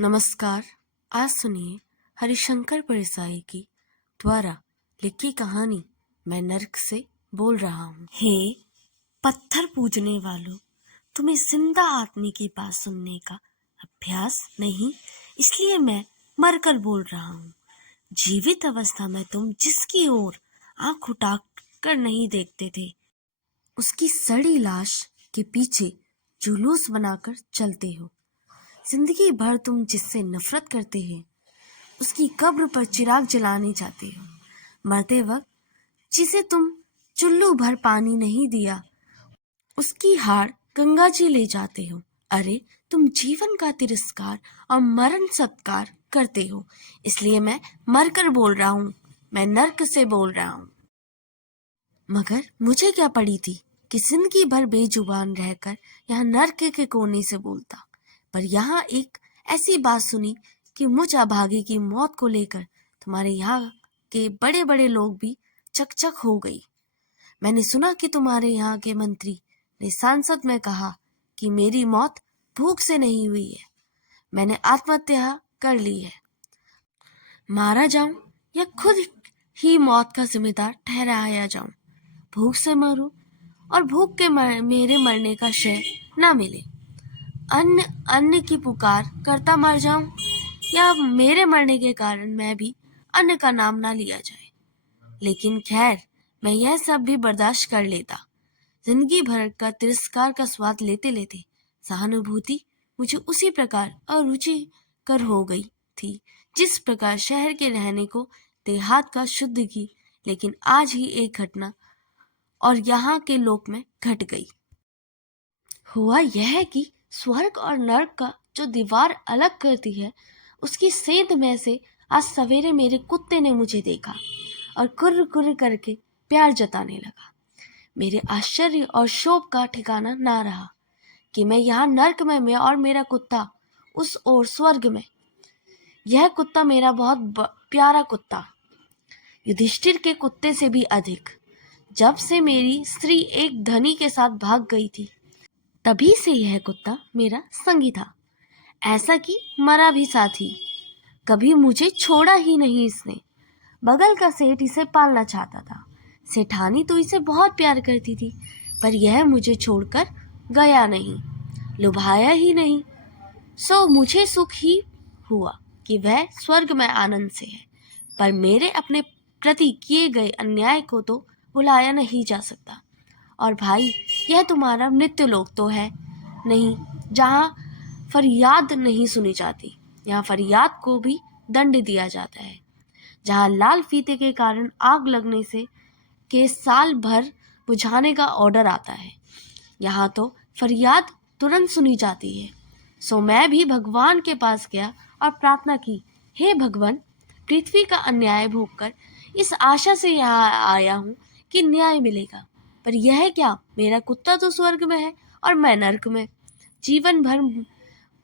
नमस्कार। आज सुनिए हरिशंकर परसाई की द्वारा लिखी कहानी मैं नर्क से बोल रहा हूँ। हे पत्थर पूजने वालों, तुम्हें जिंदा आदमी की बात सुनने का अभ्यास नहीं, इसलिए मैं मरकर बोल रहा हूँ। जीवित अवस्था में तुम जिसकी ओर आंख उठा कर नहीं देखते थे, उसकी सड़ी लाश के पीछे जुलूस बनाकर चलते हो। जिंदगी भर तुम जिससे नफरत करते हैं, उसकी कब्र पर चिराग जलाने जाते हो। मरते वक्त जिसे तुम चुल्लू भर पानी नहीं दिया, उसकी हाड़ गंगा जी ले जाते हो। अरे तुम जीवन का तिरस्कार और मरण सत्कार करते हो, इसलिए मैं मरकर बोल रहा हूँ, मैं नर्क से बोल रहा हूँ। मगर मुझे क्या पड़ी थी कि जिंदगी भर बेजुबान रहकर यहाँ नर्क के कोने से बोलता, पर यहाँ एक ऐसी बात सुनी कि मुझ अभागे की मौत को लेकर तुम्हारे यहाँ के बड़े बड़े लोग भी चकचक हो गई। मैंने सुना कि तुम्हारे यहाँ के मंत्री ने सांसद में कहा कि मेरी मौत भूख से नहीं हुई है, मैंने आत्महत्या कर ली है। मारा जाऊं या खुद ही मौत का जिम्मेदार ठहराया जाऊं, भूख से मरूं और भूख के मेरे मरने का श्रेय ना मिले। अन्न अन्न की पुकार करता मर जाऊं या मेरे मरने के कारण मैं भी अन्न का नाम ना लिया जाए। लेकिन खैर, मैं यह सब भी बर्दाश्त कर लेता। जिंदगी भर का तिरस्कार का स्वाद लेते लेते सहानुभूति मुझे उसी प्रकार अरुचिकर हो गई थी जिस प्रकार शहर के रहने को देहात का शुद्ध घी। लेकिन आज ही एक घटना और यहाँ के लोक में घट गई। हुआ यह कि स्वर्ग और नर्क का जो दीवार अलग करती है, उसकी सेंध में से आज सवेरे मेरे कुत्ते ने मुझे देखा और कुर्र कुर्र करके प्यार जताने लगा। मेरे आश्चर्य और शोक का ठिकाना ना रहा कि मैं यहाँ नर्क में मैं और मेरा कुत्ता उस ओर स्वर्ग में। यह कुत्ता मेरा बहुत प्यारा कुत्ता, युधिष्ठिर के कुत्ते से भी अधिक। जब से मेरी स्त्री एक धनी के साथ भाग गई थी, तभी से यह कुत्ता मेरा संगी था, ऐसा कि मरा भी साथी। कभी मुझे छोड़ा ही नहीं इसने। बगल का सेठ इसे पालना चाहता था। सेठानी तो इसे बहुत प्यार करती थी, पर यह मुझे छोड़कर गया नहीं, लुभाया ही नहीं। सो मुझे सुख ही हुआ कि वह स्वर्ग में आनंद से है, पर मेरे अपने प्रति किए गए अन्याय को तो भुलाया नहीं जा सकता। और भाई, यह तुम्हारा मृत्युलोक तो है नहीं जहाँ फरियाद नहीं सुनी जाती। यहाँ फरियाद को भी दंड दिया जाता है। जहाँ लाल फीते के कारण आग लगने से के साल भर बुझाने का ऑर्डर आता है, यहाँ तो फरियाद तुरंत सुनी जाती है। सो मैं भी भगवान के पास गया और प्रार्थना की, हे भगवान, पृथ्वी का अन्याय भोगकर इस आशा से यहाँ आया हूँ कि न्याय मिलेगा, पर यह क्या, मेरा कुत्ता तो स्वर्ग में है और मैं नर्क में। जीवन भर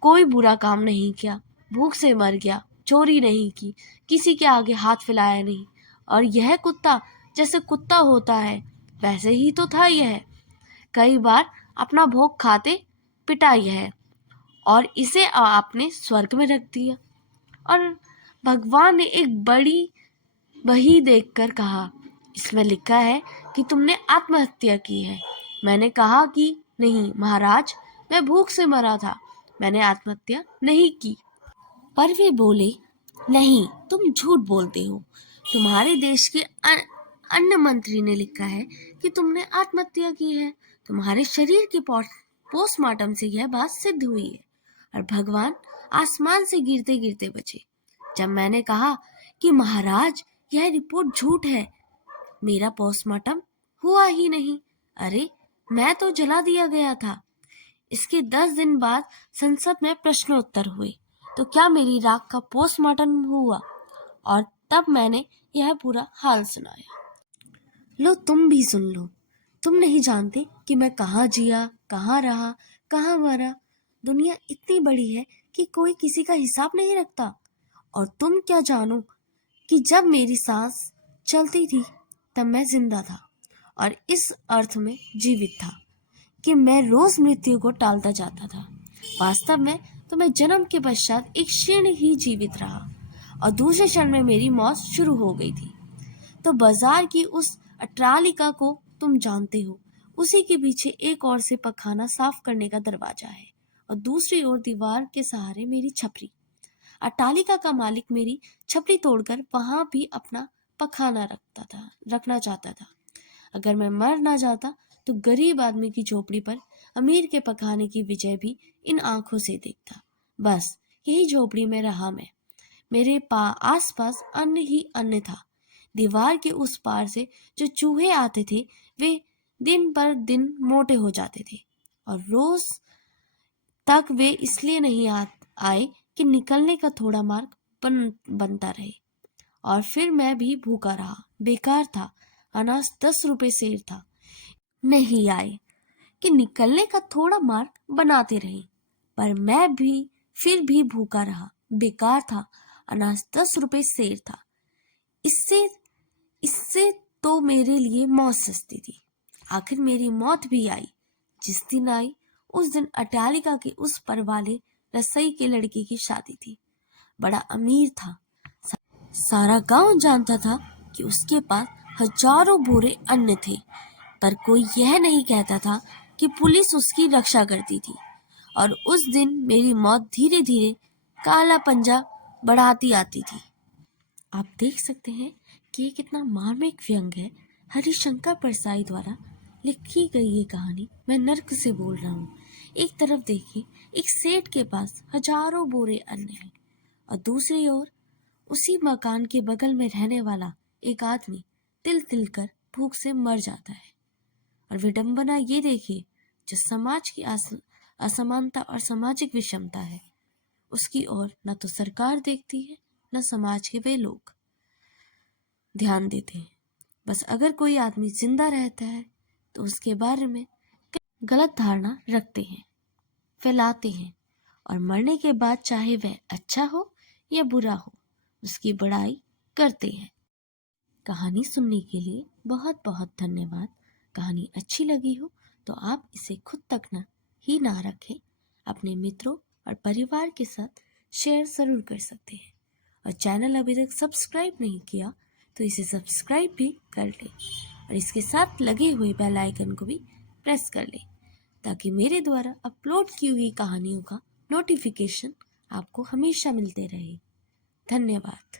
कोई बुरा काम नहीं किया, भूख से मर गया, चोरी नहीं की, किसी के आगे हाथ फैलाया नहीं, और यह कुत्ता जैसे कुत्ता होता है वैसे ही तो था यह। कई बार अपना भोग खाते पिटा यह, और इसे आपने स्वर्ग में रख दिया। और भगवान ने एक बड़ी बही देखकर कहा, इसमें लिखा है कि तुमने आत्महत्या की है। मैंने कहा कि नहीं महाराज, मैं भूख से मरा था, मैंने आत्महत्या नहीं की। पर वे बोले, नहीं, तुम झूठ बोलते हो। तुम्हारे देश के अन्न मंत्री ने लिखा है कि तुमने आत्महत्या की है। तुम्हारे शरीर के पोस्टमार्टम से यह बात सिद्ध हुई है। और भगवान आसमान से गिरते गिरते बचे। जब मैंने कहा कि महाराज, यह रिपोर्ट झूठ है, मेरा पोस्टमार्टम हुआ ही नहीं, अरे मैं तो जला दिया गया था। इसके 10 दिन बाद संसद में प्रश्नोत्तर हुए, तो क्या मेरी राख का पोस्टमार्टम हुआ? और तब मैंने यह पूरा हाल सुनाया। लो, तुम भी सुन लो। तुम नहीं जानते कि मैं कहाँ जिया, कहाँ रहा, कहाँ मरा। दुनिया इतनी बड़ी है कि कोई किसी का हिसाब नहीं रखता। और तुम क्या जानो कि जब मेरी सांस चलती थी तब मैं जिंदा था, और इस अर्थ में जीवित था कि मैं रोज मृत्यु को टालता जाता था। वास्तव में तो मैं जन्म के पश्चात एक क्षण ही जीवित रहा और दूसरे क्षण में मेरी मौत शुरू हो गई थी। तो बाजार की उस अट्टालिका को तुम जानते हो, उसी के पीछे एक और से पखाना साफ करने का दरवाजा है और दूसरी ओर दीवार के सहारे मेरी छपरी। अट्टालिका का मालिक मेरी छपरी तोड़कर वहां भी अपना पखाना रखना चाहता था। अगर मैं मर ना जाता तो गरीब आदमी की झोपड़ी पर अमीर के पखाने की विजय भी इन आंखों से देखता। बस यही झोपड़ी में रहा मैं। मेरे आसपास अन्न ही अन्न था। दीवार के उस पार से जो चूहे आते थे वे दिन पर दिन मोटे हो जाते थे और रोज तक वे इसलिए नहीं आए कि निकलने का थोड़ा मार्ग बनता रहे। और फिर मैं भी भूखा रहा, बेकार था। अनाज 10 रुपए सेर था। नहीं आए कि निकलने का थोड़ा मार्ग बनाते रहे, पर मैं भी फिर भी भूखा रहा, बेकार था। अनाज 10 रुपए सेर था। इससे इससे तो मेरे लिए मौत सस्ती थी। आखिर मेरी मौत भी आई। जिस दिन आई उस दिन अट्टालिका के उस पर वाले रसोई के लड़के की शादी थी। बड़ा अमीर था। सारा गांव जानता था कि उसके पास हजारों बोरे अन्न थे, पर कोई यह नहीं कहता था कि पुलिस उसकी रक्षा करती थी। और उस दिन मेरी मौत धीरे धीरे काला पंजा बढ़ाती आती थी। आप देख सकते हैं कि ये कितना मार्मिक व्यंग है। हरिशंकर परसाई द्वारा लिखी गई ये कहानी मैं नर्क से बोल रहा हूँ। एक तरफ देखिए, एक सेठ के पास हजारों बोरे अन्न है और दूसरी ओर उसी मकान के बगल में रहने वाला एक आदमी तिल तिल कर भूख से मर जाता है। और विडंबना ये देखिए, जो समाज की असमानता और सामाजिक विषमता है, उसकी ओर न तो सरकार देखती है न समाज के वे लोग ध्यान देते हैं। बस अगर कोई आदमी जिंदा रहता है तो उसके बारे में गलत धारणा रखते हैं, फैलाते हैं और मरने के बाद चाहे वह अच्छा हो या बुरा हो, उसकी बड़ाई करते हैं। कहानी सुनने के लिए बहुत बहुत धन्यवाद। कहानी अच्छी लगी हो तो आप इसे खुद तक ना रखें, अपने मित्रों और परिवार के साथ शेयर ज़रूर कर सकते हैं। और चैनल अभी तक सब्सक्राइब नहीं किया तो इसे सब्सक्राइब भी कर लें और इसके साथ लगे हुए बेल आइकन को भी प्रेस कर लें, ताकि मेरे द्वारा अपलोड की हुई कहानियों का नोटिफिकेशन आपको हमेशा मिलते रहे। धन्यवाद।